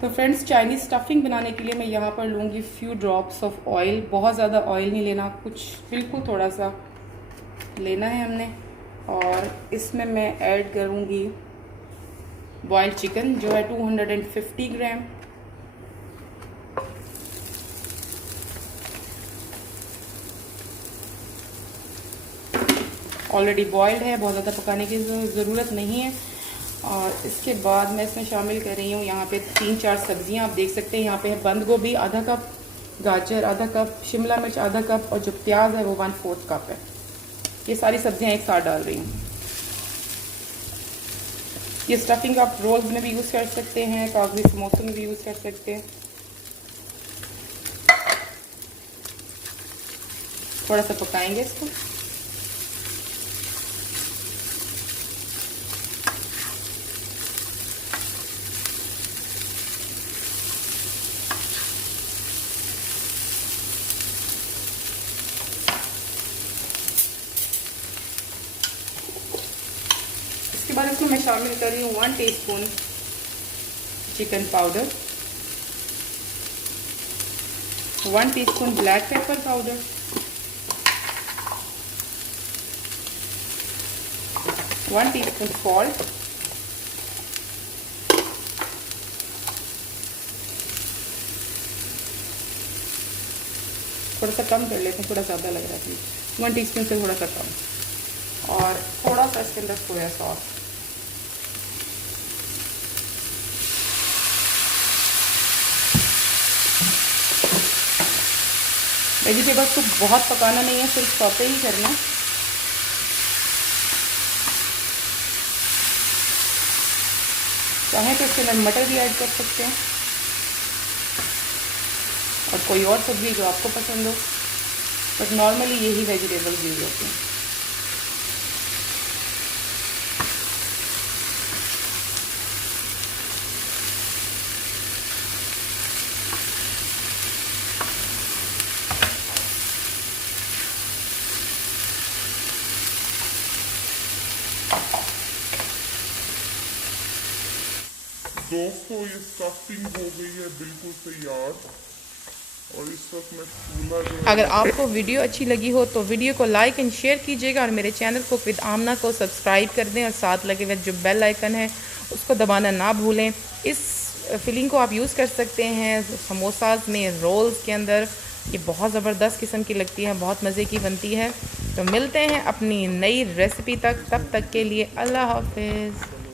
तो friends, Chinese stuffing बनाने के लिए मैं यहाँ पर लूँगी फ्यू ड्रॉप्स ऑफ ऑयल। बहुत ज़्यादा ऑयल नहीं लेना, कुछ बिल्कुल थोड़ा सा लेना है हमने। और इसमें मैं ऐड करूँगी बॉइल्ड चिकन जो है 250 ग्राम। ऑलरेडी बॉइल्ड है, बहुत ज़्यादा पकाने की ज़रूरत नहीं है। और इसके बाद मैं इसमें शामिल कर रही हूँ यहाँ पे 3-4 सब्जियाँ। आप देख सकते हैं यहाँ पे है बंद गोभी आधा कप, गाजर आधा कप, शिमला मिर्च आधा कप, और जो प्याज है वो 1/4 कप है। ये सारी सब्जियाँ एक साथ डाल रही हूँ। ये स्टफिंग आप रोल्स में भी यूज़ कर सकते हैं, कागजी समोसों में भी यूज़ कर सकते हैं। थोड़ा सा पकाएंगे इसको। इसके बाद इसमें मैं शामिल कर रही हूँ 1 teaspoon chicken powder, 1 teaspoon black pepper powder, 1 teaspoon salt, थोड़ा सा कम कर लेते हैं, थोड़ा ज़्यादा लग रहा है प्लीज़, 1 टीस्पून से थोड़ा सा कम, और थोड़ा सा इसके अंदर सोया सॉस। वेजिटेबल्स को बहुत पकाना नहीं है, सिर्फ सौते ही करना। चाहें तो इसके अंदर मटर भी ऐड कर सकते हैं और कोई और सब्जी जो आपको पसंद हो, बट नॉर्मली यही वेजिटेबल्स यूज होते हैं। दोस्तों, ये स्टफिंग हो गई है बिल्कुल तैयार। और इस वक्त मैं चूल्हा जो है, अगर आपको वीडियो अच्छी लगी हो तो वीडियो को लाइक एंड शेयर कीजिएगा, और मेरे चैनल को विद आमना को सब्सक्राइब कर दें, और साथ लगे हुए जो बेल आइकन है उसको दबाना ना भूलें। इस फिलिंग को आप यूज़ कर सकते हैं समोसाज में, रोल्स के अंदर। ये बहुत ज़बरदस्त किस्म की लगती है, बहुत मज़े की बनती है। तो मिलते हैं अपनी नई रेसिपी तक, तब तक के लिए अल्लाह हाफिज़।